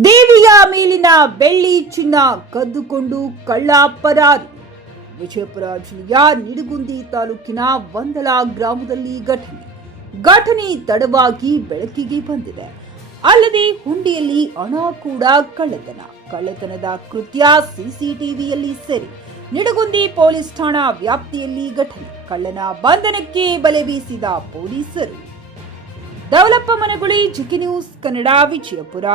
ದೇವಿಯ ಮೇಲಿನ ಬೆಳ್ಳಿ ಚಿನ್ನ ಕದ್ದುಕೊಂಡು ಕಳ್ಳ ಪರಾರಿ. ವಿಜಯಪುರ ಜಿಲ್ಲೆಯ ನಿಡಗುಂದಿ ತಾಲೂಕಿನ ವಂದಲ ಗ್ರಾಮದಲ್ಲಿ ಘಟನೆ ತಡವಾಗಿ ಬೆಳಕಿಗೆ ಬಂದಿದೆ. ಅಲ್ಲದೆ ಹುಂಡಿಯಲ್ಲಿ ಹಣ ಕೂಡ ಕಳ್ಳತನದ ಕೃತ್ಯ ಸಿಸಿಟಿವಿಯಲ್ಲಿ ಸೆರೆ. ನಿಡಗುಂದಿ ಪೊಲೀಸ್ ಠಾಣಾ ವ್ಯಾಪ್ತಿಯಲ್ಲಿ ಘಟನೆ. ಕಳ್ಳನ ಬಂಧನಕ್ಕೆ ಬಲೆ ಬೀಸಿದ ಪೊಲೀಸರು. Daulappa Managuli, GK news Kannada, Vijayapura.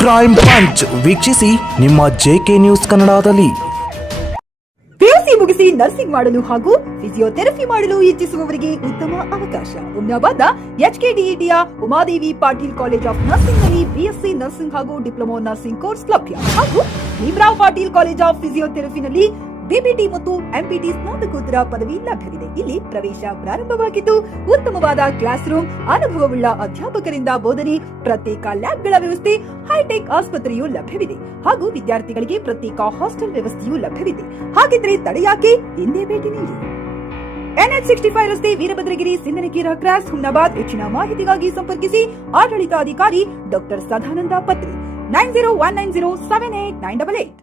Crime punch ವೀಕ್ಷಿಸಿ ನಿಮ್ಮ ಜೆಕೆ ನ್ಯೂಸ್ ಕನ್ನಡದಲ್ಲಿ. ಪಿಯುಸಿ ಮುಗಿಸಿ ನರ್ಸಿಂಗ್ ಮಾಡಲು ಹಾಗೂ ಫಿಸಿಯೋಥೆರಪಿ ಮಾಡಲು ಇಚ್ಛಿಸುವವರಿಗೆ ಉತ್ತಮ ಅವಕಾಶ. ಹುಮ್ನಾಬಾದ್ನ HKDETಯ Umadevi Patil college of nursing ನಲ್ಲಿ ಬಿಎಸ್ಸಿ ನರ್ಸಿಂಗ್ ಹಾಗೂ ಡಿಪ್ಲೊಮಾ ನರ್ಸಿಂಗ್ ಕೋರ್ಸ್ ಲಭ್ಯ. ಹಾಗೂ ಭೀಮರಾವ್ ಪಾಟೀಲ್ ಕಾಲೇಜ್ ಆಫ್ ಫಿಸಿಯೋಥೆರಪಿನಲ್ಲಿ ಬಿಬಿಟಿ ಮತ್ತು ಎಂಪಿಟಿ ಸ್ನಾತಕೋತ್ತರ ಪದವಿ ಲಭ್ಯವಿದೆ. ಇಲ್ಲಿ ಪ್ರವೇಶ ಪ್ರಾರಂಭವಾಗಿದ್ದು ಉತ್ತಮವಾದ ಕ್ಲಾಸ್ ರೂಮ್, ಅನುಭವವುಳ್ಳ ಅಧ್ಯಾಪಕರಿಂದ ಬೋಧನೆ, ಪ್ರತ್ಯೇಕ ಲ್ಯಾಬ್ಗಳ ವ್ಯವಸ್ಥೆ, ಹೈಟೆಕ್ ಆಸ್ಪತ್ರೆಯೂ ಲಭ್ಯವಿದೆ. ಹಾಗೂ ವಿದ್ಯಾರ್ಥಿಗಳಿಗೆ ಪ್ರತ್ಯೇಕ ಹಾಸ್ಟೆಲ್ ವ್ಯವಸ್ಥೆಯೂ ಲಭ್ಯವಿದೆ. ಹಾಗಿದ್ರೆ ತಡೆಯಾಕೆ, ಹಿಂದೆ ಭೇಟಿ ನೀಡಿ. NH65 ರಸ್ತೆ, ವೀರಭದ್ರಗಿರಿ, ಸಿಂದನಕೀರ ಕ್ರಾಸ್, ಹುಮ್ನಾಬಾದ್. ಹೆಚ್ಚಿನ ಮಾಹಿತಿಗಾಗಿ ಸಂಪರ್ಕಿಸಿ ಆಡಳಿತಾಧಿಕಾರಿ ಡಾಕ್ಟರ್ ಸದಾನಂದ ಪತ್ರಿ, 9019078988.